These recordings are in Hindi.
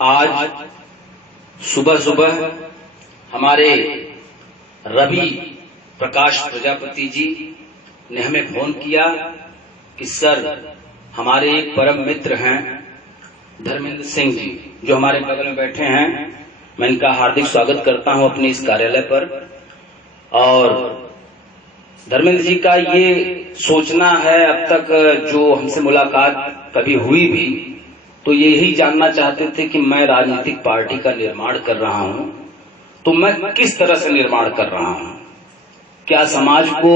आज सुबह सुबह हमारे रवि प्रकाश प्रजापति जी ने हमें फोन किया कि सर हमारे एक परम मित्र हैं धर्मेंद्र सिंह जी जो हमारे बगल में बैठे हैं। मैं इनका हार्दिक स्वागत करता हूं अपने इस कार्यालय पर। और धर्मेंद्र जी का ये सोचना है, अब तक जो हमसे मुलाकात कभी हुई भी तो यही जानना चाहते थे कि मैं राजनीतिक पार्टी का निर्माण कर रहा हूं तो मैं किस तरह से निर्माण कर रहा हूं, क्या समाज को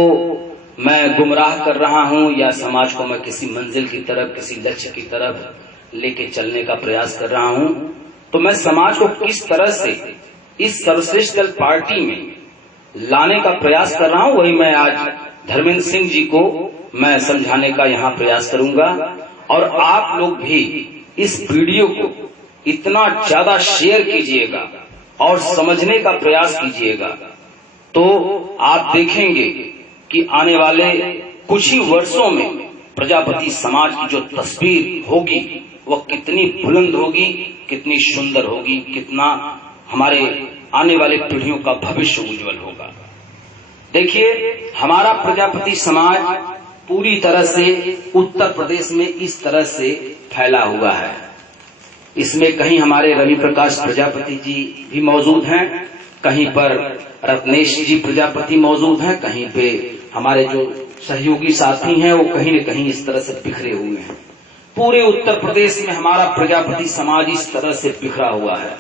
मैं गुमराह कर रहा हूं या समाज को मैं किसी मंजिल की तरफ, किसी लक्ष्य की तरफ लेके चलने का प्रयास कर रहा हूं। तो मैं समाज को किस तरह से इस सर्वश्रेष्ठ दल पार्टी में लाने का प्रयास कर रहा हूं, वही मैं आज धर्मेंद्र सिंह जी को मैं समझाने का यहाँ प्रयास करूंगा। और आप लोग भी इस वीडियो को इतना ज्यादा शेयर कीजिएगा और समझने का प्रयास कीजिएगा तो आप देखेंगे कि आने वाले कुछ ही वर्षों में प्रजापति समाज की जो तस्वीर होगी वह कितनी बुलंद होगी, कितनी सुंदर होगी, कितना हमारे आने वाले पीढ़ियों का भविष्य उज्जवल होगा। देखिए, हमारा प्रजापति समाज पूरी तरह से उत्तर प्रदेश में इस तरह से फैला हुआ है। इसमें कहीं हमारे रवि प्रकाश प्रजापति जी भी मौजूद हैं, कहीं पर रत्नेश जी प्रजापति मौजूद हैं, कहीं पे हमारे जो सहयोगी साथी हैं वो कहीं न कहीं इस तरह से बिखरे हुए हैं। पूरे उत्तर प्रदेश में हमारा प्रजापति समाज इस तरह से बिखरा हुआ है।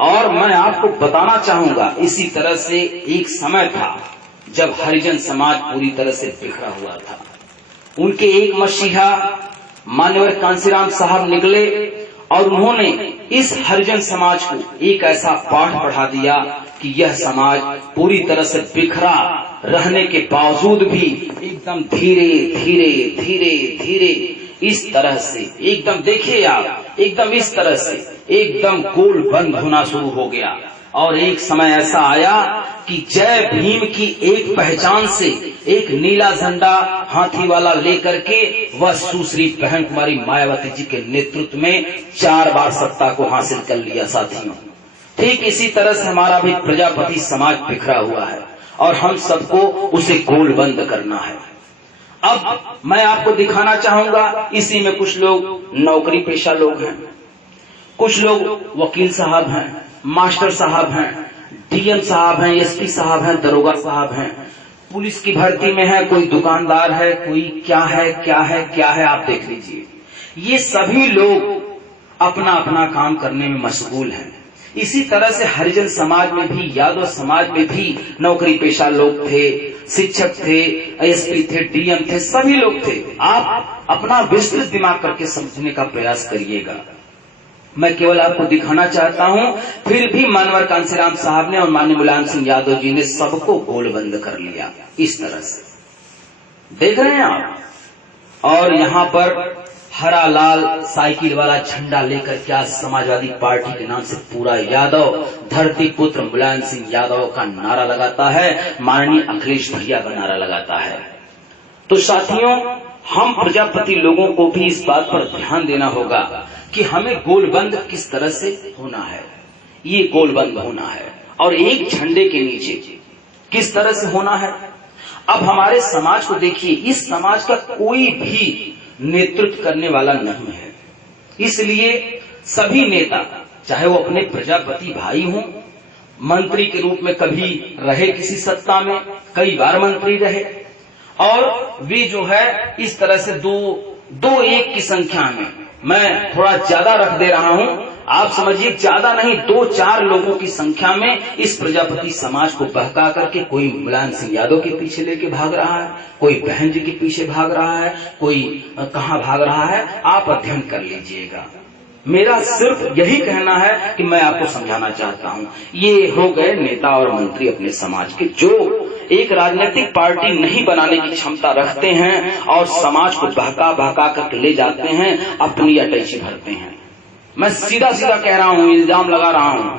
और मैं आपको बताना चाहूंगा, इसी तरह से एक समय था जब हरिजन समाज पूरी तरह से बिखरा हुआ था। उनके एक मसीहा मान्यवर कांसीराम साहब निकले और उन्होंने इस हरिजन समाज को एक ऐसा पाठ पढ़ा दिया कि यह समाज पूरी तरह से बिखरा रहने के बावजूद भी एकदम धीरे धीरे धीरे धीरे इस तरह से एकदम, देखिए आप, एकदम इस तरह से एकदम गोल बंद होना शुरू हो गया। और एक समय ऐसा आया कि जय भीम की एक पहचान से एक नीला झंडा हाथी वाला लेकर के वह सुश्री बहन कुमारी मायावती जी के नेतृत्व में 4 बार सत्ता को हासिल कर लिया। साथियों, ठीक इसी तरह से हमारा भी प्रजापति समाज बिखरा हुआ है और हम सबको उसे गोल बंद करना है। अब मैं आपको दिखाना चाहूंगा, इसी में कुछ लोग नौकरी पेशा लोग हैं, कुछ लोग वकील साहब हैं, मास्टर साहब हैं, डीएम साहब हैं, एसपी साहब हैं, दरोगा साहब हैं, पुलिस की भर्ती में है, कोई दुकानदार है, कोई क्या है क्या है क्या है, आप देख लीजिए। ये सभी लोग अपना अपना काम करने में मशगूल हैं। इसी तरह से हरिजन समाज में भी, यादव समाज में भी नौकरी पेशा लोग थे, शिक्षक थे, एसपी थे, डीएम थे, सभी लोग थे। आप अपना विस्तृत दिमाग करके समझने का प्रयास करिएगा। मैं केवल आपको दिखाना चाहता हूं, फिर भी मानवर कांसीराम साहब ने और माननीय मुलायम सिंह यादव जी ने सबको गोलबंद कर लिया इस तरह से, देख रहे हैं आप। और यहाँ पर हरा लाल साइकिल वाला झंडा लेकर क्या समाजवादी पार्टी के नाम से पूरा यादव धरती पुत्र मुलायम सिंह यादव का नारा लगाता है, माननीय अखिलेश भैया का नारा लगाता है। तो साथियों, हम प्रजापति लोगों को भी इस बात पर ध्यान देना होगा कि हमें गोलबंद किस तरह से होना है। ये गोलबंद होना है और एक झंडे के नीचे किस तरह से होना है। अब हमारे समाज को देखिए, इस समाज का कोई भी नेतृत्व करने वाला नहीं है, इसलिए सभी नेता, चाहे वो अपने प्रजापति भाई हों, मंत्री के रूप में कभी रहे किसी सत्ता में, कई बार मंत्री रहे, और वे जो है इस तरह से दो एक की संख्या में, मैं थोड़ा ज्यादा रख दे रहा हूं, आप समझिए ज्यादा नहीं, 2-4 लोगों की संख्या में इस प्रजापति समाज को बहका करके कोई मुलायम सिंह यादव के पीछे लेके भाग रहा है, कोई बहन जी के पीछे भाग रहा है, कोई कहां भाग रहा है, आप अध्ययन कर लीजिएगा। मेरा सिर्फ यही कहना है कि मैं आपको समझाना चाहता हूं। ये हो गए नेता और मंत्री अपने समाज के, जो एक राजनीतिक पार्टी नहीं बनाने की क्षमता रखते हैं और समाज को बहका बहका करके ले जाते हैं, अपनी अटैची भरते हैं। मैं सीधा सीधा कह रहा हूं, इल्जाम लगा रहा हूं,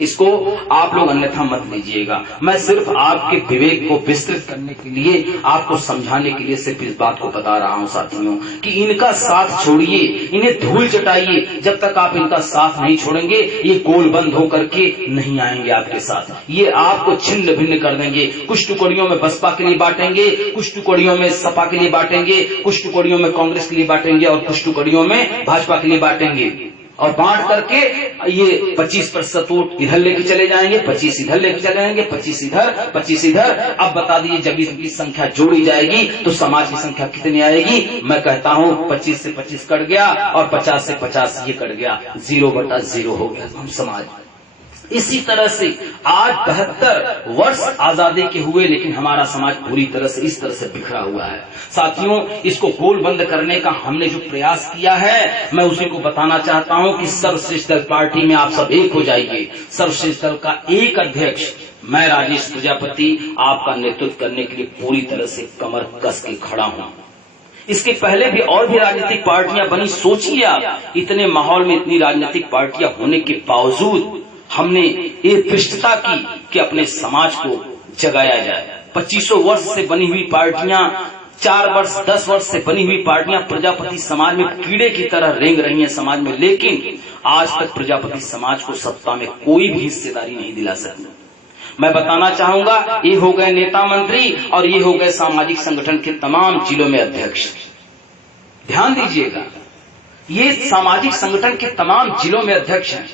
इसको आप लोग अन्यथा मत लीजिएगा। मैं सिर्फ आपके विवेक को विस्तृत करने के लिए, आपको समझाने के लिए सिर्फ इस बात को बता रहा हूं साथियों कि इनका साथ छोड़िए, इन्हें धूल चटाइए। जब तक आप इनका साथ नहीं छोड़ेंगे ये गोल बंद होकर के नहीं आएंगे आपके साथ। ये आपको छिन्न भिन्न कर देंगे। कुछ टुकड़ियों में बसपा के लिए बांटेंगे, कुछ टुकड़ियों में सपा के लिए बांटेंगे, कुछ टुकड़ियों में कांग्रेस के लिए बांटेंगे और कुछ टुकड़ियों में भाजपा के लिए बांटेंगे। और बांट करके ये 25% वोट इधर लेके चले जाएंगे, 25 इधर लेके चले जाएंगे, 25 इधर, 25 इधर। अब बता दीजिए जब इसकी संख्या जोड़ी जाएगी तो समाज की संख्या कितनी आएगी? मैं कहता हूं 25 से 25 कट गया और 50 से 50 ये कट गया, 0/0 हो गया हम समाज। इसी तरह से आज 72 वर्ष आजादी के हुए, लेकिन हमारा समाज पूरी तरह से इस तरह से बिखरा हुआ है। साथियों, इसको गोल बंद करने का हमने जो प्रयास किया है, मैं उसी को बताना चाहता हूं कि सर्वश्रेष्ठ दल पार्टी में आप सब एक हो जाइए। सर्वश्रेष्ठ दल का एक अध्यक्ष मैं राजेश प्रजापति आपका नेतृत्व करने के लिए पूरी तरह से कमर कस के खड़ा हूं। इसके पहले भी और भी राजनीतिक पार्टियां बनी। सोचिए आप, इतने माहौल में इतनी राजनीतिक पार्टियां होने के बावजूद हमने ये दृष्टता की कि अपने समाज को जगाया जाए। 2500 वर्ष से बनी हुई पार्टियां, 4 वर्ष 10 वर्ष से बनी हुई पार्टियां प्रजापति समाज में कीड़े की तरह रेंग रही हैं समाज में, लेकिन आज तक प्रजापति समाज को सत्ता में कोई भी हिस्सेदारी नहीं दिला सकती। मैं बताना चाहूंगा, ये हो गए नेता मंत्री और ये हो गए सामाजिक संगठन के तमाम जिलों में अध्यक्ष। ध्यान दीजिएगा, ये सामाजिक संगठन के तमाम जिलों में अध्यक्ष हैं,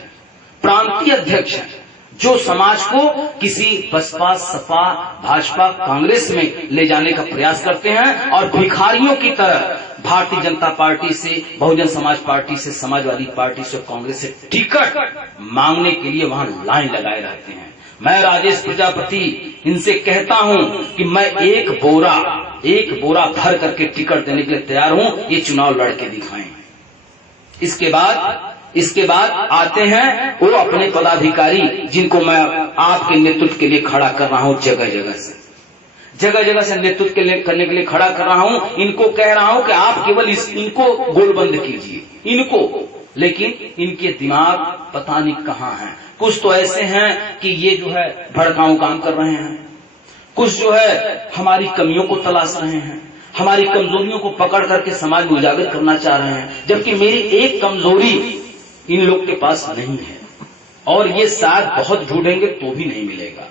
प्रांतीय अध्यक्ष हैं, जो समाज को किसी बसपा, सपा, भाजपा, कांग्रेस में ले जाने का प्रयास करते हैं और भिखारियों की तरह भारतीय जनता पार्टी से, बहुजन समाज पार्टी से, समाजवादी पार्टी से, कांग्रेस से टिकट मांगने के लिए वहां लाइन लगाए रहते हैं। मैं राजेश प्रजापति इनसे कहता हूं कि मैं एक बोरा भर करके टिकट देने के लिए तैयार हूं, ये चुनाव लड़के दिखाएं। इसके बाद आते हैं वो अपने पदाधिकारी, जिनको मैं आपके नेतृत्व के लिए खड़ा कर रहा हूं, जगह जगह से नेतृत्व करने के लिए खड़ा कर रहा हूं। इनको कह रहा हूं कि आप केवल इनको गोलबंद कीजिए, इनको। लेकिन इनके दिमाग पता नहीं कहां हैं। कुछ तो ऐसे हैं कि ये जो है भड़काऊ काम कर रहे हैं, कुछ जो है हमारी कमियों को तलाश रहे हैं, हमारी कमजोरियों को पकड़ करके समाज में उजागर करना चाह रहे हैं, जबकि मेरी एक कमजोरी इन लोग के पास नहीं है और ये शायद बहुत ढूंढेंगे तो भी नहीं मिलेगा।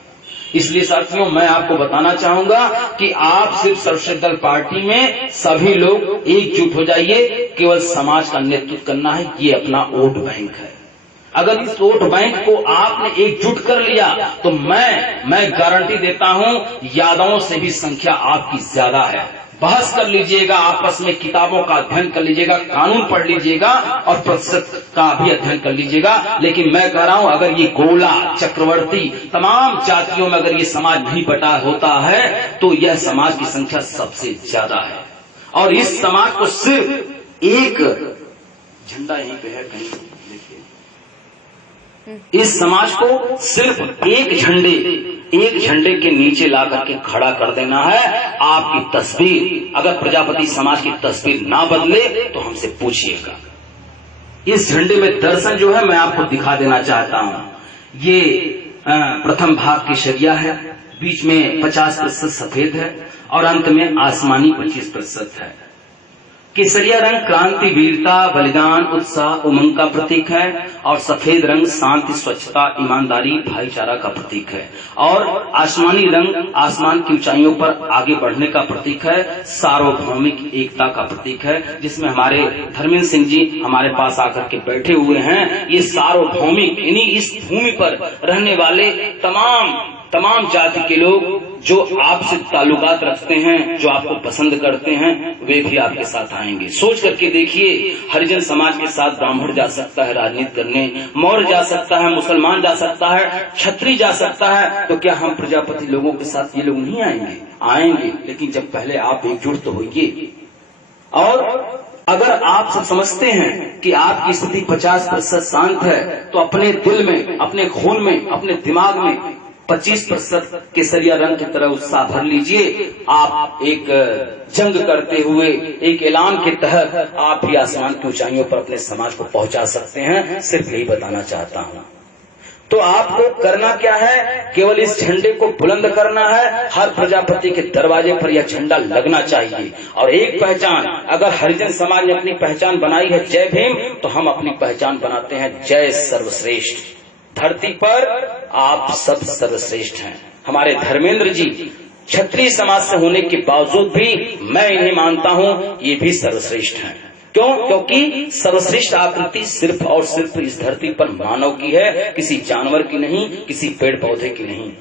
इसलिए साथियों, मैं आपको बताना चाहूंगा कि आप सिर्फ सर्वश्रेष्ठ दल पार्टी में सभी लोग एकजुट हो जाइए। केवल समाज का नेतृत्व करना है, ये अपना वोट बैंक है। अगर इस वोट बैंक को आपने एकजुट कर लिया तो मैं गारंटी देता हूं यादवों से भी संख्या आपकी ज्यादा है। बहस कर लीजिएगा, आपस में किताबों का अध्ययन कर लीजिएगा, कानून पढ़ लीजिएगा और प्रतिशत का भी अध्ययन कर लीजिएगा। लेकिन मैं कह रहा हूं, अगर ये गोला, चक्रवर्ती, तमाम जातियों में अगर ये समाज नहीं बटा होता है तो यह समाज की संख्या सबसे ज्यादा है। और इस समाज को सिर्फ एक झंडा यहीं पे है, कहीं देखिए, इस समाज को सिर्फ एक झंडे के नीचे ला करके खड़ा कर देना है। आपकी तस्वीर, अगर प्रजापति समाज की तस्वीर ना बदले तो हमसे पूछिएगा। इस झंडे में दर्शन जो है मैं आपको दिखा देना चाहता हूं। ये प्रथम भाग केसरिया है, बीच में 50% सफेद है और अंत में आसमानी 25% है। केसरिया रंग क्रांति, वीरता, बलिदान, उत्साह, उमंग का प्रतीक है और सफेद रंग शांति, स्वच्छता, ईमानदारी, भाईचारा का प्रतीक है और आसमानी रंग आसमान की ऊंचाइयों पर आगे बढ़ने का प्रतीक है, सार्वभौमिक एकता का प्रतीक है, जिसमें हमारे धर्मेंद्र सिंह जी हमारे पास आकर के बैठे हुए हैं। ये सार्वभौमिक यानी इस भूमि पर रहने वाले तमाम जाति के लोग जो आपसे ताल्लुकात रखते हैं, जो आपको पसंद करते हैं, वे भी आपके साथ आएंगे। सोच करके देखिए, हरिजन समाज के साथ ब्राह्मण जा सकता है राजनीति करने, मौर्य जा सकता है, मुसलमान जा सकता है, क्षत्रिय जा सकता है, तो क्या हम प्रजापति लोगों के साथ ये लोग नहीं आएंगे? आएंगे, लेकिन जब पहले आप एकजुट तो होइए। और अगर आप सब समझते हैं कि आपकी स्थिति 50% शांत है, तो अपने दिल में, अपने खून में, अपने दिमाग में 25% केसरिया रंग की तरह उत्साह भर लीजिए। आप एक जंग करते हुए, एक ऐलान के तहत आप भी आसमान की ऊंचाइयों पर अपने समाज को पहुंचा सकते हैं। सिर्फ यही बताना चाहता हूं। तो आपको करना क्या है, केवल इस झंडे को बुलंद करना है। हर प्रजापति के दरवाजे पर यह झंडा लगना चाहिए। और एक पहचान, अगर हरिजन समाज ने अपनी पहचान बनाई है जय भीम, तो हम अपनी पहचान बनाते हैं जय सर्वश्रेष्ठ। धरती पर आप सब सर्वश्रेष्ठ हैं। हमारे धर्मेंद्र जी क्षत्रिय समाज से होने के बावजूद भी मैं इन्हें मानता हूं ये भी सर्वश्रेष्ठ हैं। क्यों? क्योंकि सर्वश्रेष्ठ आकृति सिर्फ और सिर्फ इस धरती पर मानव की है, किसी जानवर की नहीं, किसी पेड़ पौधे की नहीं।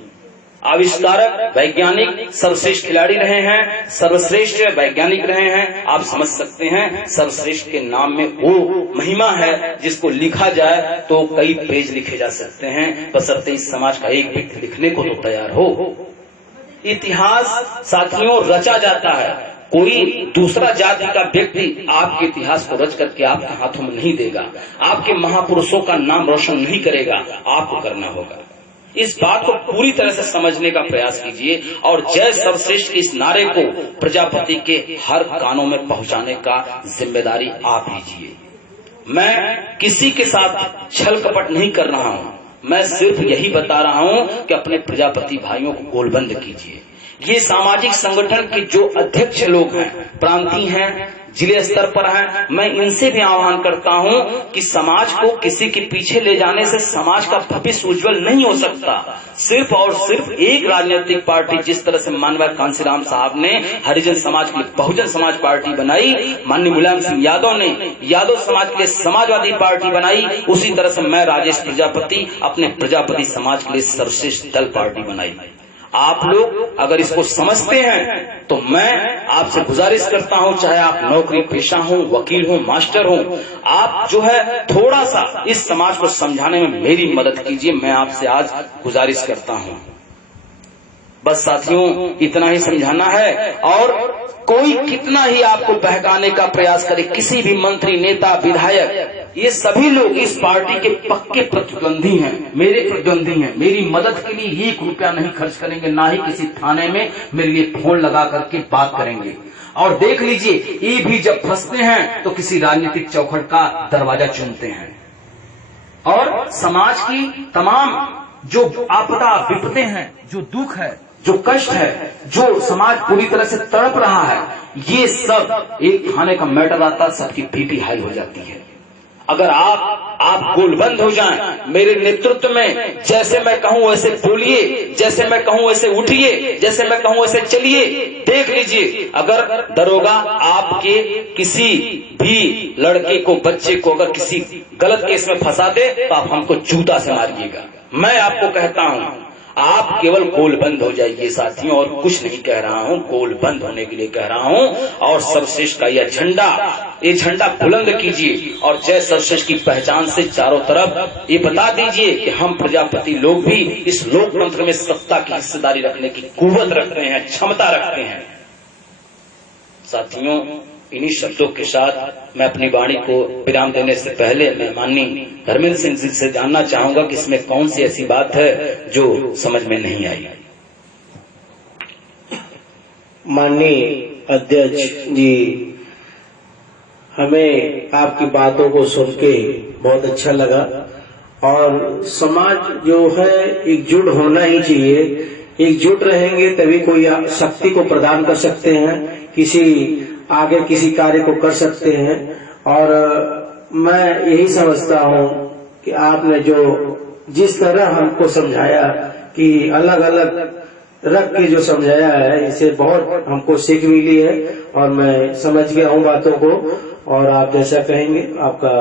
आविष्कारक, वैज्ञानिक सर्वश्रेष्ठ खिलाड़ी रहे हैं, सर्वश्रेष्ठ वैज्ञानिक रहे हैं। आप समझ सकते हैं सर्वश्रेष्ठ के नाम में वो महिमा है जिसको लिखा जाए तो कई पेज लिखे जा सकते हैं, बशर्ते इस समाज का एक व्यक्ति लिखने को तो तैयार हो। इतिहास साथियों रचा जाता है, कोई दूसरा जाति का व्यक्ति आपके इतिहास को रच करके आपके हाथों में नहीं देगा, आपके महापुरुषों का नाम रोशन नहीं करेगा, आपको करना होगा। इस बात को पूरी तरह से समझने का प्रयास कीजिए और जय सर्वश्रेष्ठ के इस नारे को प्रजापति के हर कानों में पहुंचाने का जिम्मेदारी आप लीजिए। मैं किसी के साथ छल कपट नहीं कर रहा हूं, मैं सिर्फ यही बता रहा हूं कि अपने प्रजापति भाइयों को गोलबंद कीजिए। ये सामाजिक संगठन के जो अध्यक्ष लोग हैं, प्रांतीय हैं, जिले स्तर पर हैं, मैं इनसे भी आह्वान करता हूं कि समाज को किसी के पीछे ले जाने से समाज का भविष्य उज्जवल नहीं हो सकता। सिर्फ और सिर्फ एक राजनीतिक पार्टी, जिस तरह से माननीय कांशीराम साहब ने हरिजन समाज के लिए बहुजन समाज पार्टी बनाई, माननीय मुलायम सिंह यादव ने यादव समाज के लिए समाजवादी पार्टी बनाई, उसी तरह से मैं राजेश प्रजापति अपने प्रजापति समाज के लिए सर्वश्रेष्ठ दल पार्टी बनाई। आप लोग अगर इसको समझते हैं तो मैं आपसे गुजारिश करता हूं, चाहे आप नौकरी पेशा हो, वकील हो, मास्टर हो, आप जो है थोड़ा सा इस समाज को समझाने में मेरी मदद कीजिए। मैं आपसे आज गुजारिश करता हूं। बस साथियों इतना ही समझाना है। और कोई कितना ही आपको बहकाने का प्रयास करे, किसी भी मंत्री, नेता, विधायक, ये सभी लोग इस पार्टी के पक्के प्रतिद्वंदी हैं, मेरे प्रतिद्वंदी हैं। मेरी मदद के लिए 1 रुपया नहीं खर्च करेंगे, ना ही किसी थाने में मेरे लिए फोन लगा करके बात करेंगे। और देख लीजिए, ये भी जब फंसते हैं तो किसी राजनीतिक चौखट का दरवाजा चुनते हैं। और समाज की तमाम जो आपदा विपदे हैं, जो दुख है, जो कष्ट है, जो समाज पूरी तरह से तड़प रहा है, ये सब एक थाने का मैटर आता, सबकी बीपी हाई हो जाती है। अगर आप गोलबंद हो जाएं मेरे नेतृत्व में, जैसे मैं कहूं वैसे बोलिए, जैसे मैं कहूं वैसे उठिए, जैसे मैं कहूं वैसे चलिए, देख लीजिए अगर दरोगा आपके किसी भी लड़के को, बच्चे को अगर किसी गलत केस में फंसा दे तो आप हमको जूता से मारिएगा। मैं आपको कहता हूं आप केवल गोलबंद हो जाइए साथियों, और कुछ नहीं कह रहा हूं, गोलबंद होने के लिए कह रहा हूं। और सर्वश्रेष्ठ का यह झंडा बुलंद कीजिए और जय सर्वश्रेष्ठ की पहचान से चारों तरफ ये बता दीजिए कि हम प्रजापति लोग भी इस लोकतंत्र में सत्ता की हिस्सेदारी रखने की कुव्वत रखते हैं, क्षमता रखते हैं। साथियों इन्हीं शब्दों के साथ मैं अपनी वाणी को विराम देने से पहले मैं माननीय धर्मेंद्र सिंह जी से जानना चाहूंगा कि इसमें कौन सी ऐसी बात है जो समझ में नहीं आई। माननीय अध्यक्ष जी, हमें आपकी बातों को सुन के बहुत अच्छा लगा। और समाज जो है एकजुट होना ही चाहिए, एकजुट रहेंगे तभी कोई शक्ति को प्रदान कर सकते हैं, आगे किसी कार्य को कर सकते हैं। और मैं यही समझता हूँ कि आपने जो जिस तरह हमको समझाया कि अलग अलग रख के जो समझाया है, इससे बहुत हमको सीख मिली है और मैं समझ गया हूँ बातों को। और आप जैसा कहेंगे आपका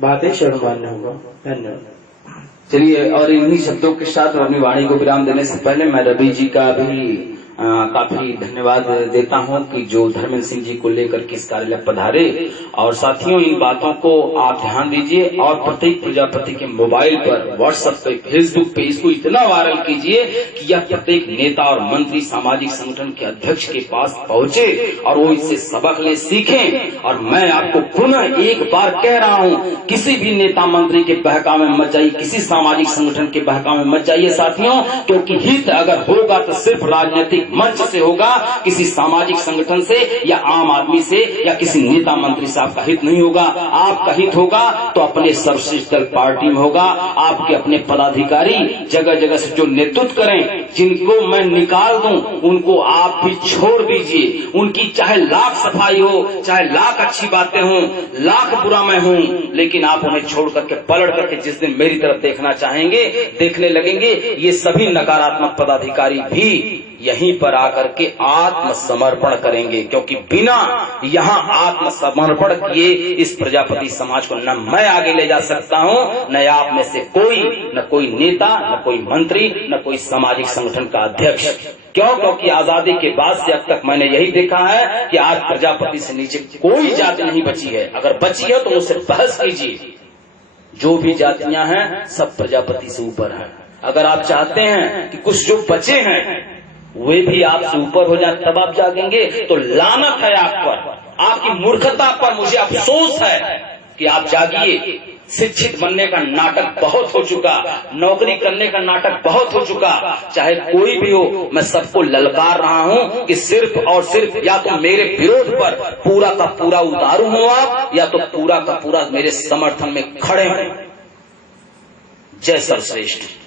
बातें शर्मान्य होगा। धन्यवाद। चलिए, और इन्हीं शब्दों के साथ अपनी वाणी को विराम देने से पहले मैं रवि जी का भी काफी धन्यवाद देता हूं कि जो धर्मेंद्र सिंह जी को लेकर के इस कार्यालय पधारे। और साथियों इन बातों को आप ध्यान दीजिए और प्रत्येक प्रजापति के मोबाइल पर, व्हाट्सएप पे, फेसबुक पे इसको इतना वायरल कीजिए कि यह प्रत्येक नेता और मंत्री, सामाजिक संगठन के अध्यक्ष के पास पहुंचे और वो इससे सबक ले, सीखें। और मैं आपको पुनः एक बार कह रहा हूं, किसी भी नेता मंत्री के बहकावे में मत जाइए, किसी सामाजिक संगठन के बहकावे में मत जाइए साथियों, क्योंकि हित अगर होगा तो सिर्फ राजनीतिक मंच से होगा, किसी सामाजिक संगठन से या आम आदमी से या किसी नेता मंत्री साहब का हित नहीं होगा। आपका हित होगा तो अपने सर्वश्रेष्ठ दल पार्टी में होगा। आपके अपने पदाधिकारी जगह जगह से जो नेतृत्व करें, जिनको मैं निकाल दूं, उनको आप भी छोड़ दीजिए। उनकी चाहे लाख सफाई हो, चाहे लाख अच्छी बातें हों, लाख बुरा मैं हूं, लेकिन आप उन्हें छोड़ करके पलट करके जिस दिन मेरी तरफ देखना चाहेंगे, देखने लगेंगे, ये सभी नकारात्मक पदाधिकारी भी यहीं पर आकर के आत्मसमर्पण करेंगे। क्योंकि बिना यहाँ आत्मसमर्पण किए इस प्रजापति समाज को न मैं आगे ले जा सकता हूँ, न आप में से कोई, न कोई नेता, न कोई मंत्री, न कोई सामाजिक संगठन का अध्यक्ष। क्यों? क्योंकि आजादी के बाद से अब तक मैंने यही देखा है कि आज प्रजापति से नीचे कोई जाति नहीं बची है। अगर बची है तो मुझसे बहस कीजिए। जो भी जातियां हैं सब प्रजापति से ऊपर हैं। अगर आप चाहते हैं कि कुछ जो बचे हैं वे भी आपसे ऊपर हो जाए, तब आप जागेंगे। तो लानत है आप पर, आपकी मूर्खता पर मुझे अफसोस है कि आप जागिए। शिक्षित बनने का नाटक बहुत हो चुका, नौकरी करने का नाटक बहुत हो चुका। चाहे कोई भी हो, मैं सबको ललकार रहा हूं कि सिर्फ और सिर्फ या तो मेरे विरोध पर पूरा का पूरा उतारू हो आप, या तो पूरा का पूरा मेरे समर्थन में खड़े हों। जय सर्वश्रेष्ठ।